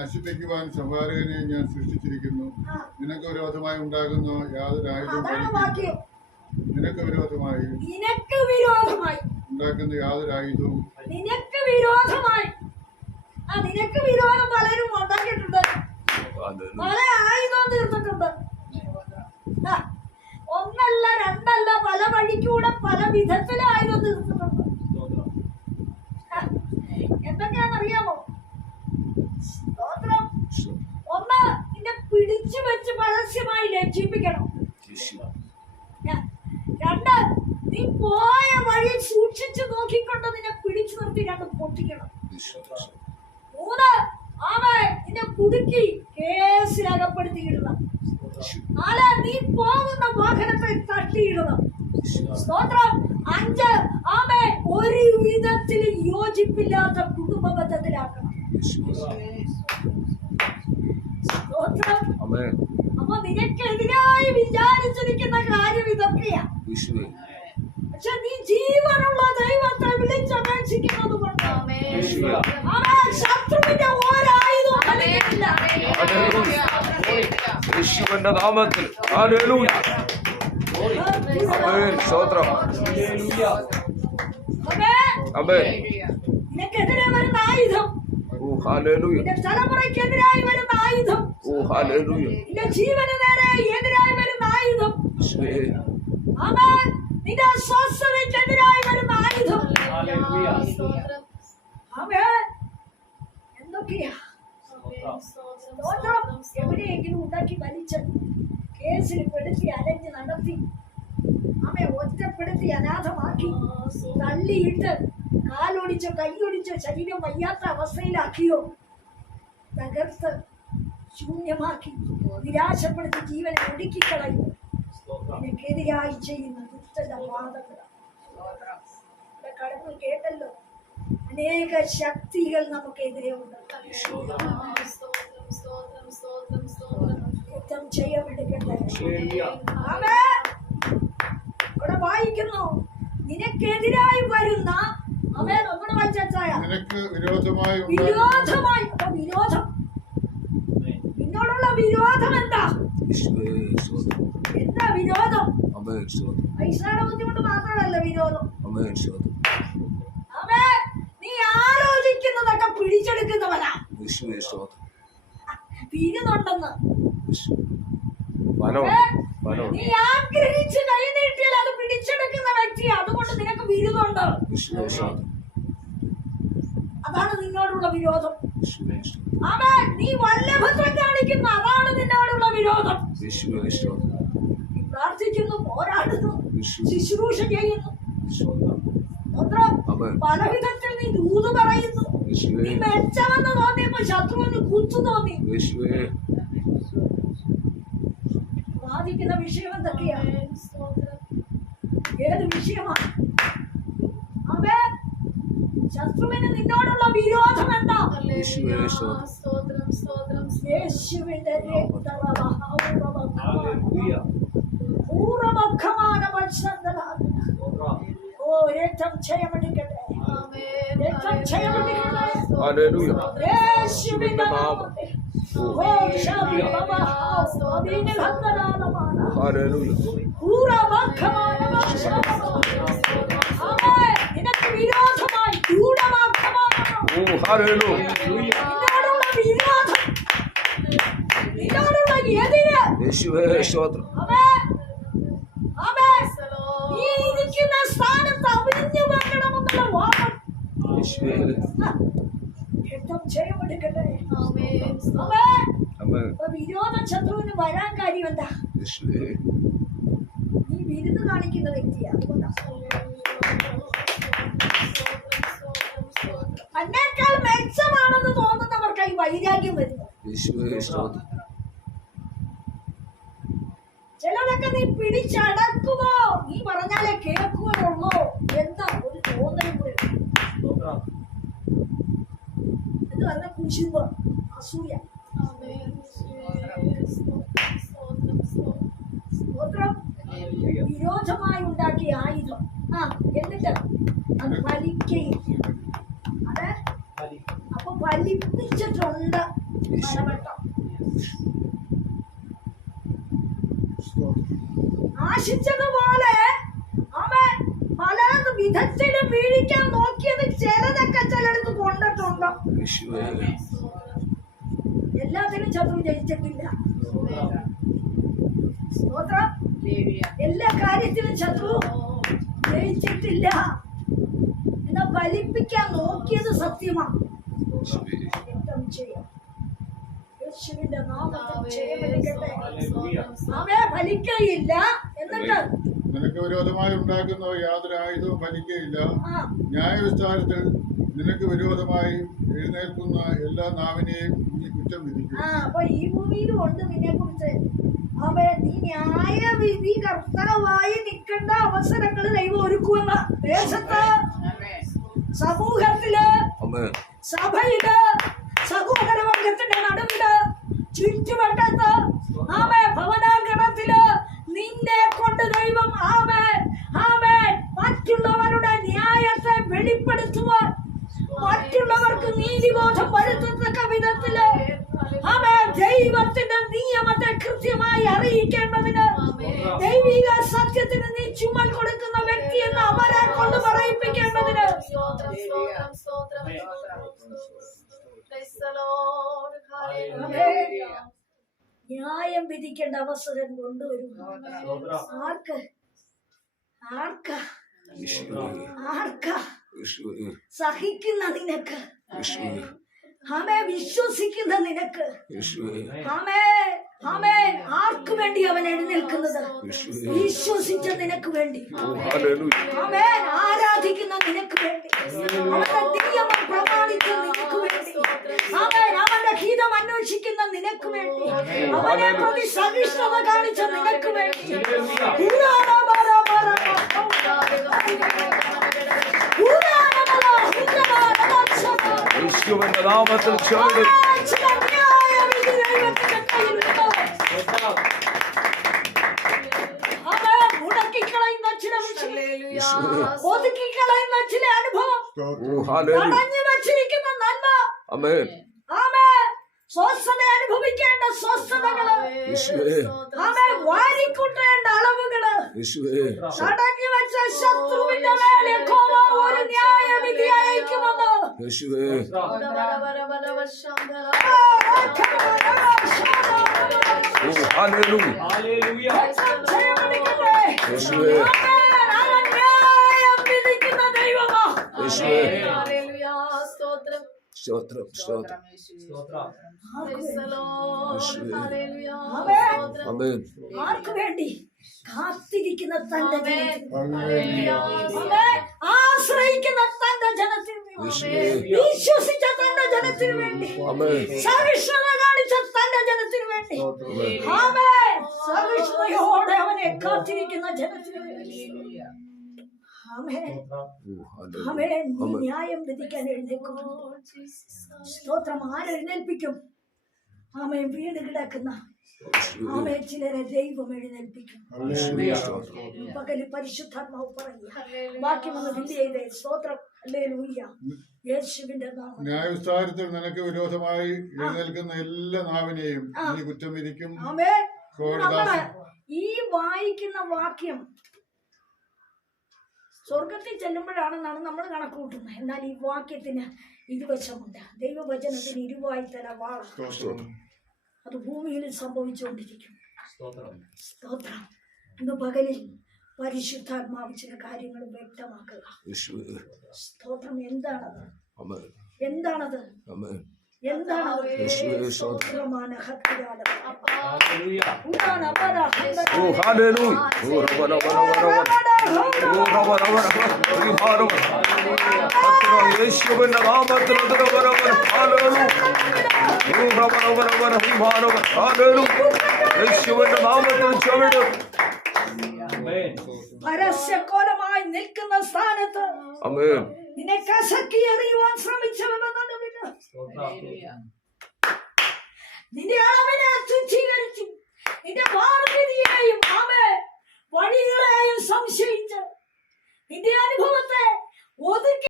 നശിപ്പിക്കുവാൻ സംഹാരകനെ ഞാൻ സൃഷ്ടിച്ചിരിക്കുന്നു. നിനക്ക് വിരോധമായി ഉണ്ടാകുന്ന യാതൊരു ആയുധവും നിനക്ക് വിരോധമായി നിനക്ക് വിരോധമായി. ഉണ്ടാക്കുന്ന യാതൊരു ആയുധവും നിനക്ക് വിരോധമായി. ആ നിനക്ക് വിരോധം പലരും ഉണ്ടാക്കിയിട്ടുണ്ട്. പല ആയുധം തീർന്നിട്ടുണ്ട്. ഒന്നല്ല രണ്ടല്ല പല വഴിക്കൂടെ പല വിധത്തിലെ ആയുധം തീർത്തിട്ടുണ്ട് ആ, എന്തൊക്കെയാണെന്നറിയാമോ സ്തോത്രം ഒന്ന് നിന്നെ പിടിച്ചു വെച്ച് പരസ്യമായി ലജ്ജിപ്പിക്കണം ര- രണ്ട് നീ പോയ വഴി സൂക്ഷിച്ചു നോക്കിക്കൊണ്ട് നിന്നെ പിടിച്ചു നിർത്തി രണ്ട് പൊട്ടിക്കണം. മൂന്ന് അവൻ നിന്നെ കുടുക്കി കേസിലകപ്പെടുത്തിയിടണം നാല് നീ പോകുന്ന വാഹനത്തെ തട്ടിയിടണം സ്തോത്രം. അഞ്ച് ആമെ ഒരു വിധത്തിൽ യോജിപ്പില്ലാത്ത കുടുംബ ബന്ധത്തിലാക്കണം സ്തോത്രം. നിനക്കെതിരായി വിചാരിച്ചിരിക്കുന്ന കാര്യം ഇതൊക്കെയാ. പക്ഷെ നീ ജീവനുള്ള ദൈവത്തെ വിളിച്ചപേക്ഷിക്കുന്നത് കൊണ്ട്. ശത്രുവിന്റെ. യേശുവിന്റെ നാമത്തിൽ. സ്തോത്രം നിനക്കെതിരെ വരുന്ന തലമുറയ്ക്കെതിരായി വരുന്ന ആയുധം. ഓ ഹല്ലേലൂയ. നിന്റെ ജീവന നേരെ എതിരായി വരുന്ന ആയുധം ആമേൻ. നിന്റെ സ്വസ്ഥതയ്ക്കെതിരായി വരുന്ന ആയുധം ആമേൻ. എന്തൊക്കെയാ? സ്തോത്രം. എവിടെയെങ്കിലും ഉണ്ടാക്കി വലിച്ച് കേസിൽ പെടുത്തി അലഞ്ഞ് നടത്തി. അമ്മയെ ഒറ്റപ്പെടുത്തി അനാഥമാക്കി. തള്ളിയിട്ട് കാലൊടിച്ചോ കൈയൊടിച്ചോ ശരീരം വയ്യാത്ത അവസ്ഥയിലാക്കിയോ? തകർത്ത് ശൂന്യമാക്കി നിരാശപ്പെടുത്തി ജീവനെ ഒടുക്കിക്കളയും നിനക്കെതിരായി ചെയ്യുന്ന വാദങ്ങളാണ് ഇവിടെ കടന്നു കേട്ടല്ലോ. അനേക ശക്തികൾ നമുക്കെതിരെ ഉണ്ട്. യുദ്ധം വായിക്കുന്നു. നിനക്കെതിരായി വരുന്ന അവൻ നമ്മുടെ വച്ചായ വിരോധമായി വിരോധമായി അപ്പൊ വിരോധം നിന്നോടുള്ള വിരോധം എന്താ യേശുവേ സ്തോത്രം എന്താ സ്തോത്രം ബുദ്ധിമുട്ട് മാത്രമല്ല വിരോധം അമ്മേ സ്തോത്രം ആമേൻ നീ ആലോചിക്കുന്നതൊക്കെ പിടിച്ചെടുക്കുന്നവനാ. യേശുവേ സ്തോത്രം പിരിന്നുണ്ടെന്ന് വനോ വനോ നീ ആഗ്രഹിച്ച് കൈ നീട്ടിയാൽ അത് പിടിച്ചെടുക്കുന്ന വ്യക്തി അതുകൊണ്ട് നിനക്ക് വിരുന്നുണ്ട്. അതാണ് നിന്നോടുള്ള വിരോധം. അവൻ നീ വല്ലഭത്വം കാണിക്കുന്ന അതാണ് നിന്നോടുള്ള വിരോധം. പ്രാർത്ഥിക്കുന്നു പോരാടുന്നു ശുശ്രൂഷ ചെയ്യുന്നു. പലവിധത്തിൽ നീ ദൂത് പറയുന്നു. നീ മെച്ചമെന്ന് തോന്നിയപ്പോ ശത്രുവിന് കുത്തു തോന്നി. ബാധിക്കുന്ന വിഷയം എന്തൊക്കെയാണ്? ഏത് വിഷയമാണ്? അവേ ശത്രുവിന് നിന്നോടുള്ള വിരോധം എന്താ? യേശുവിന്റെ പൂർവമഖமான పూర్వం అక్కమాన ఓ రేతం చేయబడి రేతం చేయబడి எனக்கு விரோதமாய் தூடமாக Yeşil ve Şubat'ın. Amen. നീ ഇരിക്കുന്ന സ്ഥാനത്ത് അവിഞ്ഞു വെക്കണമെന്നുള്ള വാദം. യുദ്ധം ചെയ്യപ്പെടുക്കട്ടെ ആമേൻ. ആമേൻ. അപ്പൊ വിരോധ ശത്രുവിന് വരാൻ കാര്യം എന്താ നീ വിരുന്ന് കാണിക്കുന്ന വ്യക്തിയാ. തന്നേക്കാൾ മെച്ചമാണെന്ന് തോന്നുന്നവർക്ക് ഈ വൈരാഗ്യം വരുന്നു സ്തോത്രം നീ പിടിച്ചടക്കുമോ നീ പറഞ്ഞാലേ കേൾക്കുകയുള്ളൂ എന്ന ഒരു തോന്നലും കൂടെ. എന്ന് പറഞ്ഞ കുശുമ്പ് അസൂയ. സ്തോത്രം വിരോധമായി ഉണ്ടാക്കിയ ആയുധം. ആ എന്നിട്ട് അത് ഫലിക്കയില്ല അത്? അപ്പൊ ഫലിപ്പിച്ചിട്ടുണ്ട് നശിച്ചതുപോലെ അവൻ പല വിധത്തിലും വീഴിക്കാൻ നോക്കിയത് ചിലതൊക്കെ ചിലടത്ത് കൊണ്ടിട്ടുണ്ട്. എല്ലാത്തിനും ശത്രു ജയിച്ചിട്ടില്ല. സ്തോത്രം. എല്ലാ കാര്യത്തിലും ശത്രു ജയിച്ചിട്ടില്ല. എന്നാ ഫലിപ്പിക്കാൻ നോക്കിയത് സത്യമാണ്. യേശുവിന്റെ നാമത്തിൽ ജയമെടുക്കട്ടെ അവയെ ഫലിക്കയില്ല. എന്നിട്ട്? നിനക്ക് വിരോധമായി ഉണ്ടാക്കുന്ന യാതൊരു ആയുധവും ഫലിക്കയില്ല ന്യായവിസ്താരത്തിൽ നിനക്ക് വിരോധമായി എഴുന്നേൽക്കുന്ന എല്ലാ നാവിനെയും നീ കുറ്റം വിധിക്കും. അപ്പൊ ഈ ഭൂമിയിലും ഉണ്ട് നിന്നെ കുറിച്ച് അവൻ നീ ന്യായവിധി കർത്താവായി നിൽക്കേണ്ട അവസരങ്ങൾ ദൈവം ഒരുക്കുമെന്ന് ദേശത്ത്. സമൂഹത്തിൽ സഭയിൽ സഹോദര വർഗത്തിന്റെ നടുവിൽ ചുറ്റുവട്ടത്ത് ആമേ ഭവനാങ്കണത്തിൽ നിന്നെ കൊണ്ട് ദൈവം ആമേ ആമേ മറ്റുള്ളവരുടെ ന്യായത്തെ വെളിപ്പെടുത്തുവാൻ മറ്റുള്ളവർക്ക് നീതിബോധം വരുത്തത്തക്ക വിധത്തിൽ ആമേ ദൈവത്തിന്റെ നിയമത്തെ കൃത്യമായി അറിയിക്കേണ്ടതിന് ദൈവിക സത്യത്തിന് നീ ചുമൽ കൊടുക്കുന്ന വ്യക്തി എന്ന് അവരെ കൊണ്ട് പറയിപ്പിക്കേണ്ടതിന്. ന്യായം വിധിക്കേണ്ട അവസരം കൊണ്ടുവരും ആർക്ക്? ആർക്ക? ആർക്ക? സഹിക്കുന്ന നിനക്ക്. ഹമേ ആമേ വിശ്വസിക്കുന്ന നിനക്ക്. ഹമേ ആമേ ആമേ ആർക്കു വേണ്ടി അവൻ എഴുന്നേൽക്കുന്നത്? വിശ്വസിച്ച നിനക്ക് വേണ്ടി. ആമേൻ ആരാധിക്കുന്ന നിനക്ക് വേണ്ടി. അവന്റെ നിയമം പ്രമാണിച്ച നിനക്ക് അവന്റെ ഗീതം അന്വേഷിക്കുന്ന നിനക്ക് വേണ്ടി അവനെ പ്രതി സഹിഷ്ണുത കാണിച്ച നിനക്ക് വേണ്ടി ഊരാന ബറ ബറ ഊരാന ബറ ഹുരാന ലക്ഷണ. യേശുവിന്റെ നാമത്തിൽ ക്ഷമിടും ആമേൻ. ചില ന്യായവിധി ദൈവത്തിന്റെ കയ്യിലുണ്ട്. ആമേൻ. മുടക്കിക്കളയുന്ന ചില വിഷയം ഒതുക്കിക്കളയുന്ന ചില അനുഭവം ഓ ഹല്ലേലൂയ തടഞ്ഞു വച്ചിരിക്കുന്ന നന്മ ആമേൻ ആമേ സ്വസ്ഥത അനുഭവിക്കേണ്ട സ്വസ്ഥതകൾ. യേശുവേ. ആമേ വാരിക്കൂട്ടേണ്ട അളവുകൾ. യേശുവേ. തടഞ്ഞു വെച്ച ശത്രുവിന്റെ മേലെ കോപ ഒരു ന്യായവിധി അയക്കുമെന്ന്. യേശുവേ. ആമേൻ. അവൻ ന്യായം വിധിക്കുന്ന ദൈവമാ. യേശുവേ സ്തോത്രം സ്തോത്രം സ്തോത്രം ആമേൻ ആർക്കു വേണ്ടി കാത്തിരിക്കുന്ന തന്റെ ജനത്തിന് ഹല്ലേലൂയ. ആമേൻ. ആശ്രയിക്കുന്ന തന്റെ ജനത്തിന് വേണ്ടി. യേശുവേ വിശ്വസിച്ച തന്റെ ജനത്തിന് വേണ്ടി ആമേൻ സഹിഷ്ണുത കാണിച്ച തന്റെ ജനത്തിന് വേണ്ടി ആമേൻ. സഹിഷ്ണുതയോടെ അവനെ കാത്തിരിക്കുന്ന ജനത്തിന് വേണ്ടി ന്യായം വിധിക്കാൻ എഴുന്നേക്കും സ്തോത്രം ആരെഴുന്നേൽപ്പിക്കും ആമേൻ വീട് കിടക്കുന്ന. ആമേ ചിലരെ ദൈവം എഴുന്നേൽപ്പിക്കും. പകൽ പരിശുദ്ധാത്മാവ് പറയുക ബാക്കി വന്ന് ചെയ്തേ സ്തോത്രം. ന്യായവിസ്താരത്തിൽ നിനക്ക് വിരോധമായി എഴുന്നേൽക്കുന്ന എല്ലാ നാവിനെയും നീ കുറ്റം വിധിക്കും. ആമേ. ഈ വായിക്കുന്ന വാക്യം സ്വർഗത്തിൽ ചെല്ലുമ്പോഴാണെന്നാണ് നമ്മൾ കണക്ക് കൂട്ടുന്നത് എന്നാൽ ഈ വാക്യത്തിന് ഇരുവശമുണ്ട്. ദൈവവചനത്തിന് ഇരുവായി വാള സ്തോത്രം. അത് ഭൂമിയിൽ സംഭവിച്ചുകൊണ്ടിരിക്കും. സ്തോത്രം. ഇന്ന് പകലിൽ പരിശുദ്ധാത്മാവ് ചില കാര്യങ്ങൾ വ്യക്തമാക്കുക. സ്തോത്രം എന്താണത്? എന്താണത്? ആമേൻ യേശുവിന്റെ നാമത്തിൽ യേശുവിന്റെ നാമത്തിൽ ക്ഷമിടും പരസ്യക്കോലമായി നിൽക്കുന്ന സ്ഥാനത്ത് നിന്നെ കസക്കി എറിയുവാൻ ശ്രമിച്ചവരുടെ നിന്റെ അളവിനെ തുച്ഛീകരിച്ചു നിന്റെ മാർഗതിയെയും ആമേ. വഴികളെയും സംശയിച്ച് നിന്റെ അനുഭവത്തെ ഒതുക്കി